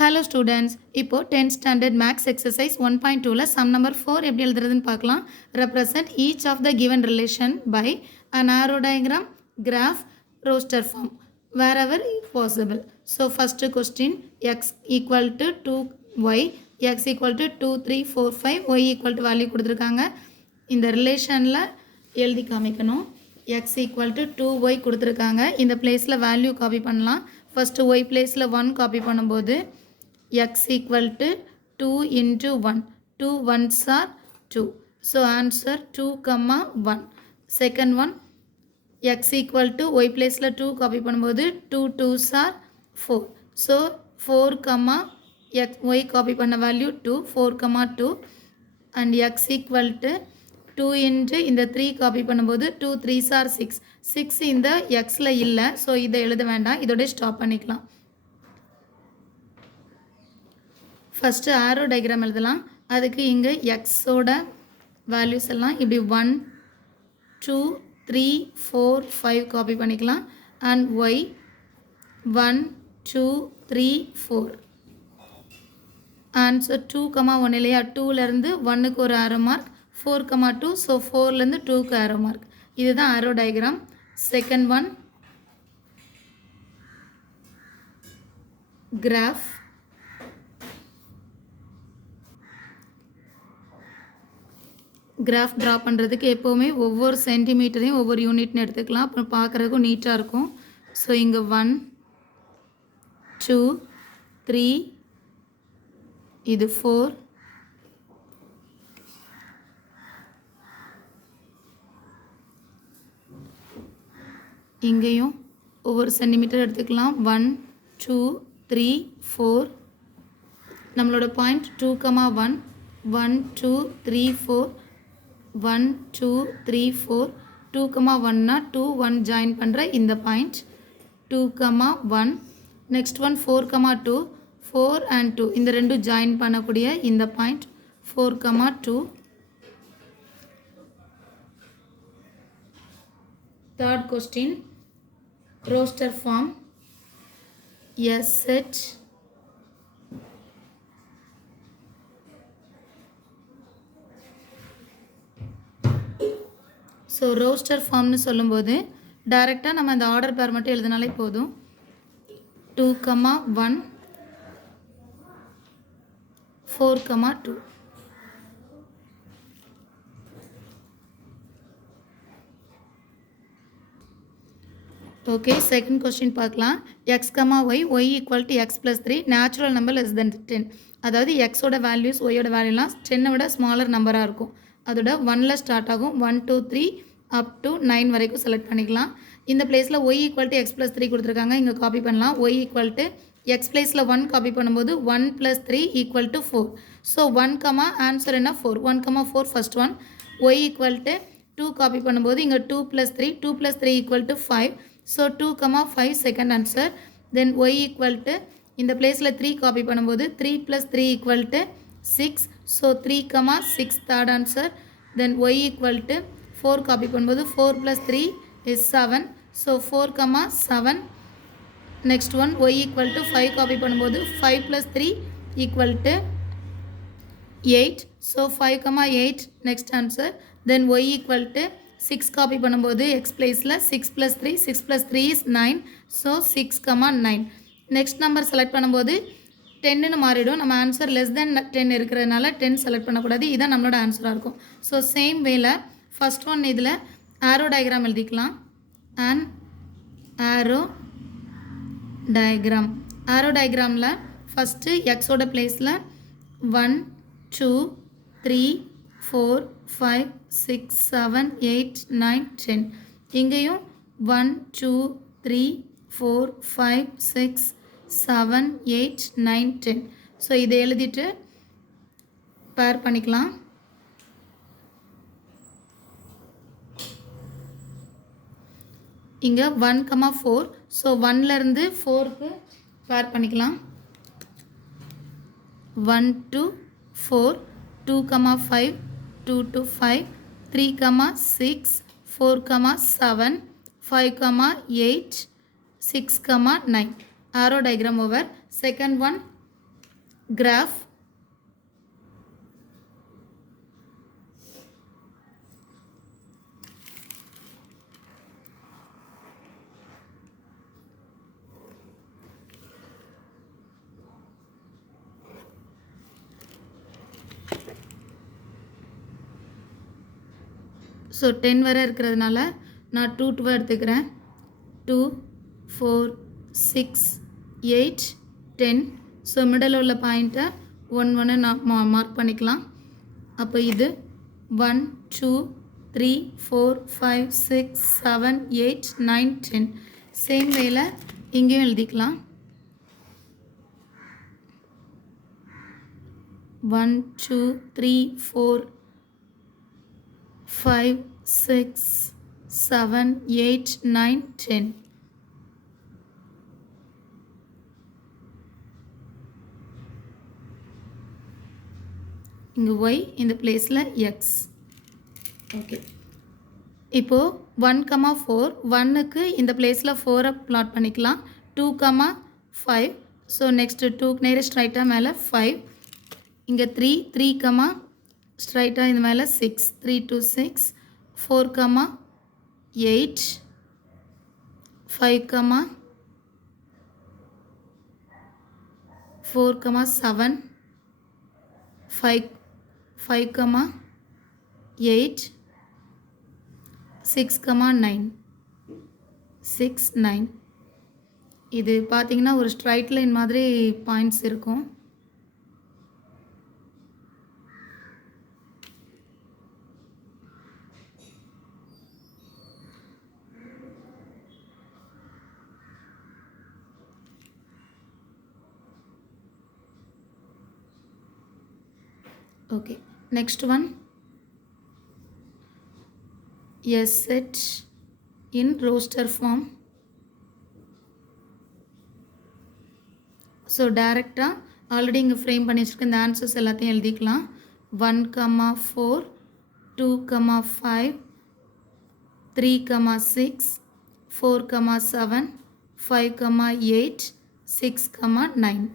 Hello students, இப்போ 10th standard max exercise 1.2ல sum number 4 எப்படி எழுதுறதுன்னு பார்க்கலாம். Represent each of the given relation by an arrow diagram, graph, roster form wherever possible. So first question, x equal to 2y, x equal to 2, 3, 4, 5, y equal to value கொடுத்துருக்காங்க. இந்த ரிலேஷனில் எழுதி காமிக்கணும். x equal to 2y கொடுத்துருக்காங்க. இந்த பிளேஸில் value copy பண்ணலாம். First y பிளேஸில் 1 காப்பி பண்ணும்போது x equal to 2 into 1. 2 ones are 2. So answer 2, 1. Second one, x equal to y place la 2 copy பண்ணும்போது 2 2s are 4. So 4, x y copy பண்ண value 2, 4, 2 and x equal to 2 into இந்த 3 copy பண்ணும்போது 2 3s are 6. 6 இந்த xல இல்லை. So இதை எழுத வேண்டாம், இதோட ஸ்டாப் பண்ணிக்கலாம். ஃபஸ்ட்டு ஆரோ டயக்ராம் எழுதலாம். அதுக்கு இங்கே எக்ஸோட வேல்யூஸ் எல்லாம் இப்படி 1 2 3 4 5 காப்பி பண்ணிக்கலாம். And Y 1 2 3 4. ஆன்சர் 2, 1 இல்லையா? 2லேருந்து 1க்கு ஒரு ஆரோ மார்க், 4, 2. ஸோ 4லேருந்து 2க்கு ஆரோ மார்க். இதுதான் arrow diagram. Second one, graph. Graph draw பண்ணுறதுக்கு எப்போவுமே ஒவ்வொரு சென்டிமீட்டரையும் ஒவ்வொரு யூனிட்னு எடுத்துக்கலாம். அப்புறம் பார்க்குறதுக்கும் நீட்டாக இருக்கும். ஸோ இங்கே 1 2 3, இது 4, இங்கேயும் ஒவ்வொரு சென்டிமீட்டர் எடுத்துக்கலாம். 1 2 3 4. நம்மளோட பாயிண்ட் 2, 1 1 2 3 4 1 2 3 4. 2, 1னா 2 1 ஜாயின் பண்ணுற இந்த பாயிண்ட் 2, 1. Next one 4, 2. 4 and 2 இந்த ரெண்டும் ஜாயின் பண்ணக்கூடிய இந்த point 4, 2. Third question, roster form. As said so roster ஃபார்ம்னு சொல்லும்போது டைரெக்டாக நம்ம அந்த ஆர்டர் பேர் மட்டும் எழுதினாலே போதும். 2, 1 4, 2. ஓகே, செகண்ட் கொஸ்டின் பார்க்கலாம். X Y, Y equal to X plus 3, natural number less than 10. அதாவது எக்ஸோட வேல்யூஸ் ஒய்யோட வேல்யூலாம் 10 விட ஸ்மாலர் நம்பராக இருக்கும். அதோட 1ல் ஸ்டார்ட் ஆகும். 1 2 3 அப் டு 9 வரைக்கும் செலக்ட் பண்ணிக்கலாம். இந்த பிளேஸில் Y equal to X plus 3 கொடுத்துருக்காங்க, இங்கே காப்பி பண்ணலாம். ஒய் ஈக்குவல் டு எக்ஸ் பிளேஸில் 1 காப்பி பண்ணும்போது 1 + 3 = 4. ஸோ 1, ஆன்சர் என்ன 4. 1, 4 first one. Y equal to 2 copy பண்ணும்போது இங்கே 2 + 3, 2 + 3 = 5. So 2, 5 second answer. Then Y equal to இந்த பிளேஸில் 3 காப்பி பண்ணும்போது 3 + 3 = 6. So 3, 6 third answer. Then Y equal to 4 copy பண்ணும்போது 4 + 3 is 7. So 4, 7. Next one Y equal to 5 copy பண்ணும்போது 5 + 3 = 8. So 5, 8 next answer. Then Y equal to 6 copy பண்ணும்போது X பிளேஸில் 6 + 3, 6 + 3 is 9. So 6, 9. Next number select பண்ணும்போது 10ன்னு மாறிடும். நம்ம answer less than 10 இருக்கிறதுனால 10 select பண்ணக்கூடாது. இதுதான் நம்மளோட ஆன்சராக இருக்கும். ஸோ சேம் வேல ஃபஸ்ட் ஒன் இதில் ஆரோ டயக்ராம் எழுதிக்கலாம். And arrow diagram. ஆரோ டயக்ராமில் ஃபஸ்ட்டு எக்ஸோட பிளேஸில் 1 2 3 4 5 6 7 8 9 10. இங்கேயும் 1 2 3 4 5 6 7 8 9 10. ஸோ இதை எழுதிட்டு பேர் பண்ணிக்கலாம். இங்கே 1, 4. ஸோ 1லேருந்து 4க்கு பேர் பண்ணிக்கலாம். 1 to 4, 2, 5, 2 to 5, 3, 6, 4, 7, 5, 8, 6, 9. Arrow diagram over. Second one, graph so 10 வரை இருக்கிறதுனால நான் 2 2 எடுத்துக்கிறேன். 2 4 6 8 10. ஸோ மிடில் உள்ள பாயிண்ட்டை 1 1 நான் மார்க் பண்ணிக்கலாம். அப்போ இது 1 2 3 4 5 6 7 8 9 10. சேம் வேல இங்கேயும் எழுதிக்கலாம். 1 2 3 4 5 6 7 8 9 10. இங்கே y இந்த பிளேஸில் x. ஓகே, இப்போது 1 4 1க்கு இந்த பிளேஸில் 4 பிளாட் பண்ணிக்கலாம். 2 5. ஸோ நெக்ஸ்ட்டு 2க்கு நேரஸ்ட் ரைட்டாக மேலே 5. இங்கே 3 3 ஸ்ட்ரைட்டாக இந்த மேலே 6 3 2 6. 4 8 5 4 7 5 5 8 6 9 6 9. இது பார்த்தீங்கன்னா ஒரு ஸ்ட்ரைட் லைன் மாதிரி பாயிண்ட்ஸ் இருக்கும். Okay, next one, a set in roster form. So டேரெக்டாக ஆல்ரெடி இங்கே ஃப்ரேம் பண்ணி வச்சுருக்க இந்த ஆன்சர்ஸ் எல்லாத்தையும் எழுதிக்கலாம். 1 4 2 5 3 6 4 7 5 8 6 9.